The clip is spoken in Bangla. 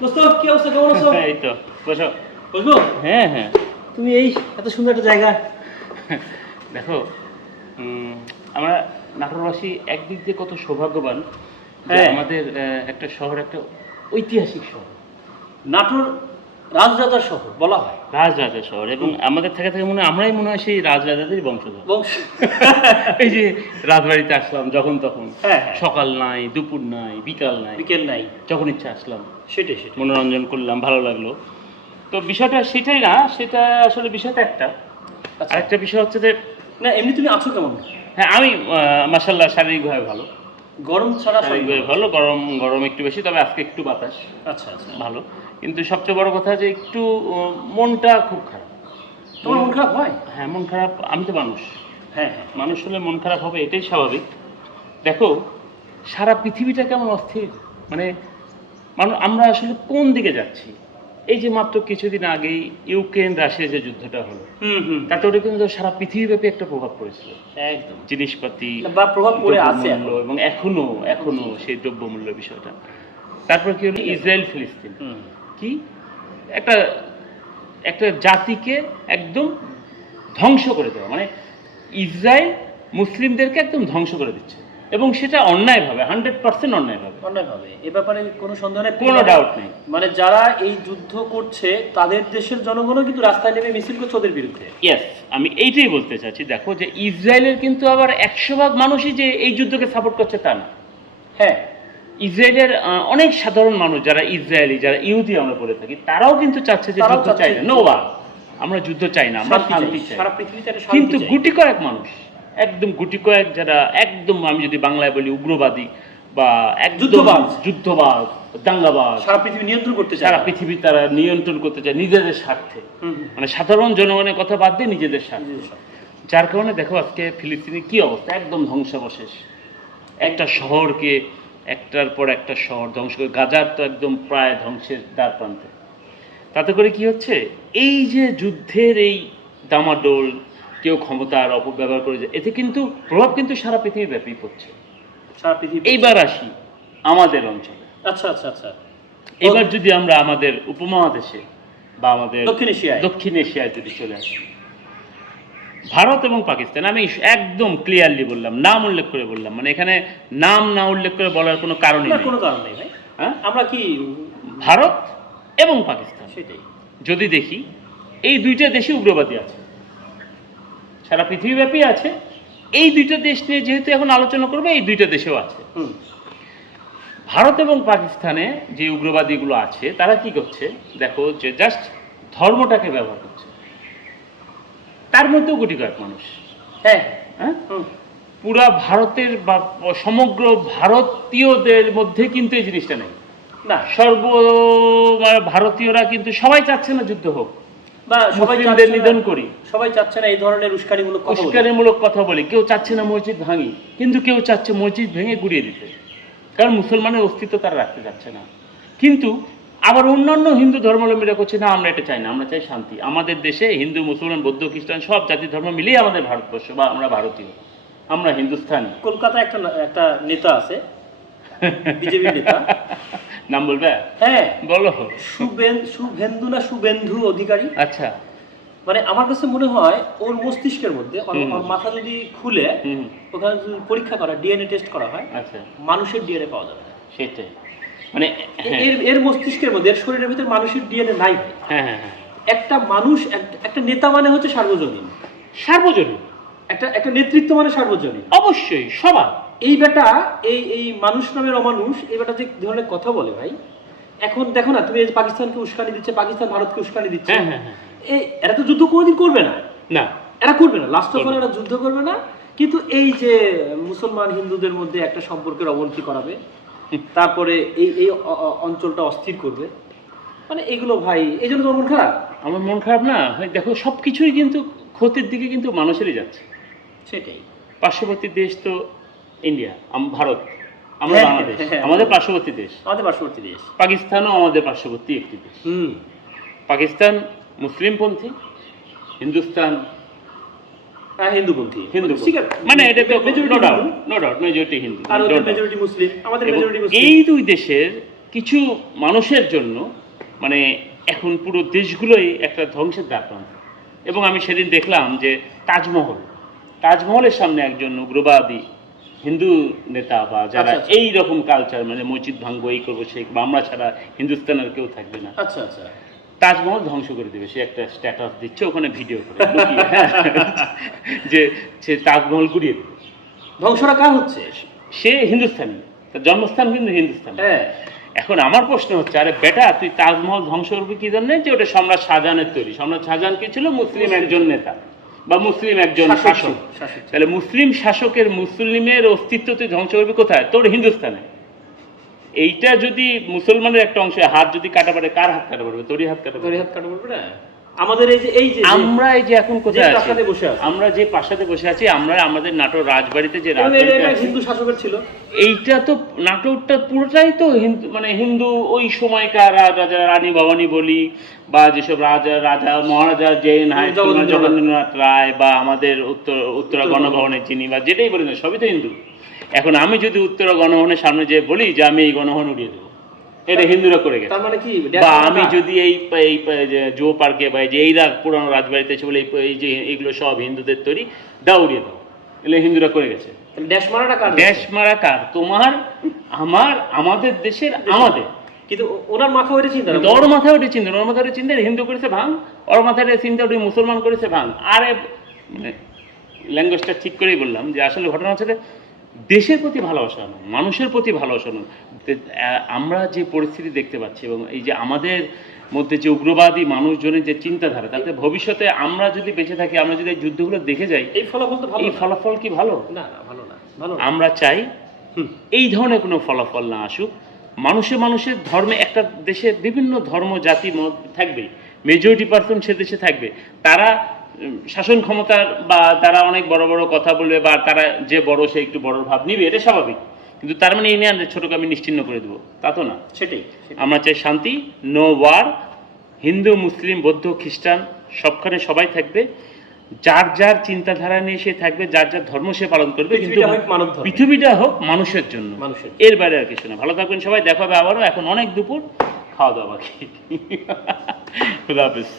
দোস্ত কি অবস্থা, কেমন আছো? এই তো বসো। বুঝবো? হ্যাঁ হ্যাঁ, তুমি এই এত সুন্দর একটা জায়গা। দেখো আমরা নাটোরবাসী একদিক দিয়ে কত সৌভাগ্যবান যে হ্যাঁ। আমাদের একটা শহর, একটা ঐতিহাসিক শহর, নাটোর রাজরাজার শহর বলা হয়। রাজরাজা শহর, এবং আমাদের থেকে থেকে মনে হয় সেই রাজরাজাদেরই বংশধর। বংশ। এই যে রাজবাড়িতে আসলাম যখন তখন, হ্যাঁ, হ্যাঁ। সকাল নাই, দুপুর নাই, বিকাল নাই, বিকেল নাই, যখন ইচ্ছা আসলাম, সেটাই সেটাই। মনোরঞ্জন করলাম, ভালো লাগলো। তো বিষয়টা সেটাই না, সেটা আসলে বিষয়টা একটা। আচ্ছা। আরেকটা বিষয় হচ্ছে যে, না এমনি তুমি আছো কেমন? হ্যাঁ আমি মাশাআল্লাহ শারীরিকভাবে ভালো, গরম ছাড়া সব শারীরিকভাবে ভালো, গরম গরম একটু বেশি, তবে আজকে একটু বাতাস আচ্ছা আচ্ছা। ভালো। কিন্তু সবচেয়ে বড় কথা যে একটু মনটা খুব খারাপ। তোমার মন খারাপ হয়? হ্যাঁ মন খারাপ, আমি তো মানুষ, হ্যাঁ হ্যাঁ। মানুষ হলে মন খারাপ হবে, এটাই স্বাভাবিক। দেখো সারা পৃথিবীটা কেমন অস্থির, মানে আমরা আসলে কোন দিকে যাচ্ছি। এই যে মাত্র কিছুদিন আগেই ইউক্রেন রাশিয়া যে যুদ্ধটা হলো, তাতে ওটা কিন্তু সারা পৃথিবীব্যাপী একটা প্রভাব পড়েছিল। একদম। জিনিসপাতি বা প্রভাব পড়ে আছে দ্রব্যমূল্য, এবং এখনো সেই দ্রব্যমূল্য বিষয়টা। তারপর কি হলো, ইসরায়েল ফিলিস্তিন, কি একটা একটা জাতিকে একদম ধ্বংস করে দেওয়া, মানে ইসরায়েল মুসলিমদেরকে একদম ধ্বংস করে দিচ্ছে, এবং সেটা অন্যায়ভাবে, 100% অন্যায়ভাবে, অন্যায়ভাবে। এ ব্যাপারে কোনো সন্দেহ নেই, কোনো ডাউট নেই। মানে যারা এই যুদ্ধ করছে তাদের দেশের জনগণও কিন্তু রাস্তায় নেমে মিছিল করছে ওদের বিরুদ্ধে। ইয়েস, আমি এইটাই বলতে চাচ্ছি। দেখো যে ইসরায়েলের কিন্তু আবার 100% মানুষই যে এই যুদ্ধকে সাপোর্ট করছে তা না। হ্যাঁ, ইসরায়েলের অনেক সাধারণ মানুষ, যারা ইসরায়েলি, যারা ইহুদি আমরা বলে থাকি, তারাও কিন্তু চাচ্ছে যে যুদ্ধ চাই না, নোয়া, আমরা যুদ্ধ চাই না, আমরা শান্তি চাই। সারা পৃথিবীতে একটা শান্তি কিন্তু চাই। গুটি কয়েক মানুষ, একদম গুটি কয়েক, যারা একদম, আমি যদি বাংলায় বলি উগ্রবাদী বা যুদ্ধবাজ, দাঙ্গাবাজ, সারা পৃথিবী নিয়ন্ত্রণ করতে চায়, সারা পৃথিবী তারা নিয়ন্ত্রণ করতে চায় নিজেদের স্বার্থে, মানে সাধারণ জনগণের কথা বাদ দিয়ে নিজেদের স্বার্থে। যার কারণে দেখো আজকে ফিলিস্তিনের কি অবস্থা, একদম ধ্বংসাবশেষ, একটা শহরকে একটার পর একটা শহর ধ্বংস করে, গাজার তো একদম প্রায় ধ্বংসের দ্বার প্রান্তে। তাতে করে কি হচ্ছে, এই যে যুদ্ধের এই দামাডোল, কেউ ক্ষমতার অপব্যবহার করে যায়, এতে কিন্তু প্রভাব কিন্তু সারা পৃথিবী ব্যাপী পড়ছে। সারা পৃথিবী। এইবার আসি আমাদের অঞ্চলে। আচ্ছা আচ্ছা আচ্ছা। এবার যদি আমরা আমাদের উপমহাদেশে বা আমাদের দক্ষিণ এশিয়ায় যদি চলে আসি, ভারত এবং পাকিস্তান, আমি একদম ক্লিয়ারলি বললাম, নাম উল্লেখ করে বললাম, মানে এখানে নাম না উল্লেখ করে বলার কোনো কারণই নেই। কোনো কারণ নেই ভাই। হ্যাঁ, আমরা কি ভারত এবং পাকিস্তান সেটাই যদি দেখি, এই দুইটা দেশে উগ্রবাদী আছে, সারা পৃথিবীব্যাপী আছে। এই দুইটা দেশ নিয়ে যেহেতু এখন আলোচনা করবে, এই দুইটা দেশেও আছে। ভারত এবং পাকিস্তানে যে উগ্রবাদীগুলো আছে, তারা কি করছে দেখো, যে জাস্ট ধর্মটাকে ব্যবহার করছে, তার মধ্যেও গুটি কয়েক মানুষ। হ্যাঁ হ্যাঁ, পুরা ভারতের বা সমগ্র ভারতীয়দের মধ্যে কিন্তু এই জিনিসটা নেই না। ভারতীয়রা কিন্তু সবাই চাচ্ছে না যুদ্ধ হোক, বা সবাই নিধন করি, সবাই চাচ্ছে না এই ধরনের উস্কানিমূলক কথা বলি। কেউ চাচ্ছে না মসজিদ ভাঙি, কিন্তু কেউ চাচ্ছে মসজিদ ভেঙে গুড়িয়ে দিতে, কারণ মুসলমানের অস্তিত্ব তারা রাখতে চাচ্ছে না। কিন্তু আবার অন্যান্য হিন্দু ধর্মাবলম্বীরা করছে না, আমরা এটা চাই না, আমরা চাই শান্তি। আমাদের দেশে হিন্দু, মুসলমান, বৌদ্ধ, খ্রিস্টান সব জাতি ধর্ম মিলিয়ে আমাদের ভারতবর্ষ, বা আমরা ভারতীয়, আমরা হিন্দুস্তানি। কলকাতায় একটা নেতা আছে, বিজেপি নেতা, নাম বলবে? হ্যাঁ বলো। শুভেন্দু অধিকারী। আচ্ছা, মানে আমার কাছে মনে হয় ওর মস্তিষ্কের মধ্যে, ওর মাথা যদি খুলে ওখানে যদি পরীক্ষা করা, ডিএনএ টেস্ট করা হয়, আচ্ছা, মানুষের ডিএনএ পাওয়া যাবে। সেটাই, মানে এর মস্তিষ্কের মধ্যে, এর শরীরের ভিতরে মানুষের ডিএনএ নাই। হ্যাঁ হ্যাঁ হ্যাঁ, একটা মানুষ, একটা নেতা মানে হচ্ছে সার্বজনীন, একটা নেতৃত্ব মানে সার্বজনীন, অবশ্যই সবার। এই বেটা, এই মানুষ নামের অমানুষ, এই বেটা যে ধরনের কথা বলে ভাই, এখন দেখো না তুমি, পাকিস্তানকে উস্কানি দিচ্ছে, পাকিস্তান ভারতকে উস্কানি দিচ্ছে। এরা তো যুদ্ধ কোনোদিন করবে না, এরা করবে না, লাস্ট অফ অল এরা যুদ্ধ করবে না। কিন্তু এই যে মুসলমান হিন্দুদের মধ্যে একটা সম্পর্কের অবনতি করাবে, তারপরে এই অঞ্চলটা অস্থির করবে, মানে এগুলো ভাই, এই জন্য তোমার মন খারাপ? আমার মন খারাপ না, দেখো সবকিছুই কিন্তু ক্ষতির দিকে কিন্তু মানুষেরই যাচ্ছে। সেটাই। পার্শ্ববর্তী দেশ তো ইন্ডিয়া, ভারত, আমরা বাংলাদেশ, আমাদের পার্শ্ববর্তী দেশ, পাকিস্তানও আমাদের পার্শ্ববর্তী একটি দেশ। পাকিস্তান মুসলিমপন্থী, হিন্দুস্তান হিন্দুপন্থী, মানে এটা তো নো ডাউট মেজরিটি হিন্দু, আর ওদের মেজরিটি মুসলিম, আমাদের মেজরিটি মুসলিম। এই দুই দেশের কিছু মানুষের জন্য মানে এখন পুরো দেশগুলোই একটা ধ্বংসের দ্বার প্রান্তে। এবং আমি সেদিন দেখলাম যে তাজমহলের সামনে একজন উগ্রবাদী হিন্দু নেতা বা যারা আচ্ছা, আচ্ছা। এই রকম কালচার মানে মসজিদ ভাঙবো এই করবো সেই করবো, আমরা ছাড়া হিন্দুস্তানের কেউ থাকবে না, আচ্ছা আচ্ছা তাজমহল ধ্বংস করে দেবে, সে একটা স্ট্যাটাস দিচ্ছে ওখানে ভিডিও করে লুকিয়ে, হ্যাঁ, যে সে তাজমহল গুড়িয়ে দেবে। ধ্বংসটা কার হচ্ছে? সে হিন্দুস্তানি, তার জন্মস্থান কিন্তু হিন্দুস্তান। হ্যাঁ, এখন আমার প্রশ্ন হচ্ছে, আরে বেটা তুই তাজমহল ধ্বংস করবি কি জন্য? যে ওটা সম্রাট শাহজাহানের তৈরি। সম্রাট শাহজাহান কি ছিল? মুসলিম একজন নেতা বা মুসলিম একজন শাসক। তাহলে মুসলিম শাসকের মুসলিমের অস্তিত্ব তুই ধ্বংস করবি কোথায়? তোর হিন্দুস্তানে। এইটা যদি মুসলমানের একটা অংশে হাত যদি কাটা পড়ে, কার হাত কাটা পড়বে? তোরই হাত কাটা পড়বে। না আমাদের এই যে আমরা এই যে এখন কোথায় আছি, প্রাসাদে বসে আছি, আমরা যে প্রাসাদে বসে আছি, আমরা আমাদের নাটোর রাজবাড়িতে যে রাজবাড়িটা হিন্দু শাসকের ছিল, এইটা তো নাটোরটা পুরোটাই তো হিন্দু, মানে হিন্দু ওই সময়কার রাজা রানী ভবানী বলি বা যেসব রাজা মহারাজা জৈন জগন্নাথ রায় বা আমাদের উত্তরা গণভবনের যিনি বা যেটাই বলি না, সবই তো হিন্দু। এখন আমি যদি উত্তরা গণভবনের সামনে যে বলি যে আমি এই গণভবন উড়িয়ে দেবো, এটা হিন্দুরা করে গেছে। তার মানে কি? বা আমি যদি এই জো পার্কে বা যে এই পুরানো রাজবাড়িতে এসে বলে এই যে এগুলো সব হিন্দুদের তৈরি, দাও উড়িয়ে দাও, এগুলো হিন্দুরা করে গেছে। ড্যাশ মারাটা কার? ড্যাশ মারা কার? তোমার, আমার, আমাদের দেশের, আমাদের। কিন্তু ওনার মাথা ওইটা চিন্তা, ওর মাথায় ওটা চিন্তা, ওর মাথায় ওটা চিন্তা হিন্দু করেছে ভাঙ, ওর মাথায় চিন্তা ওটা মুসলমান করেছে ভাঙ। আরে মানে ল্যাঙ্গুয়েজটা ঠিক করেই বললাম যে আসলে ঘটনা হচ্ছে দেশের প্রতি ভালোবাসা নয়, মানুষের প্রতি ভালোবাসা নয়। আমরা যে পরিস্থিতি দেখতে পাচ্ছি এবং এই যে আমাদের মধ্যে যে উগ্রবাদী মানুষজনের যে চিন্তাধারা, তাতে ভবিষ্যতে আমরা যদি বেঁচে থাকি, আমরা যদি এই যুদ্ধগুলো দেখে যাই, এই ফলাফল তো ভালো, এই ফলাফল কি ভালো? না ভালো না, ভালো। আমরা চাই এই ধরনের কোনো ফলাফল না আসুক। মানুষের ধর্মে, একটা দেশে বিভিন্ন ধর্ম জাতি মত থাকবেই, মেজরিটি পার্সন সে দেশে থাকবে, তারা শাসন ক্ষমতার বা তারা অনেক বড় বড় কথা বলবে বা তারা যে বড় সে একটু বড় ভাব নিবে, এটা স্বাভাবিক। কিন্তু তার মানে এই নিয়ে ছোটকে আমি নিশ্চিহ্ন করে দেবো, তা তো না। সেটাই আমরা চাই শান্তি, নো ওয়ার। হিন্দু মুসলিম বৌদ্ধ খ্রিস্টান সবখানে সবাই থাকবে, যার যার চিন্তাধারা নিয়ে সে থাকবে, যার যার ধর্ম সে পালন করবে, কিন্তু পৃথিবীটা হোক মানুষের জন্য, এর বাইরে আর কিছু না। ভালো থাকবেন সবাই, দেখা হবে আবারও। এখন অনেক দুপুর, খাওয়া দাওয়া বাকি। খুদা হাফেজ।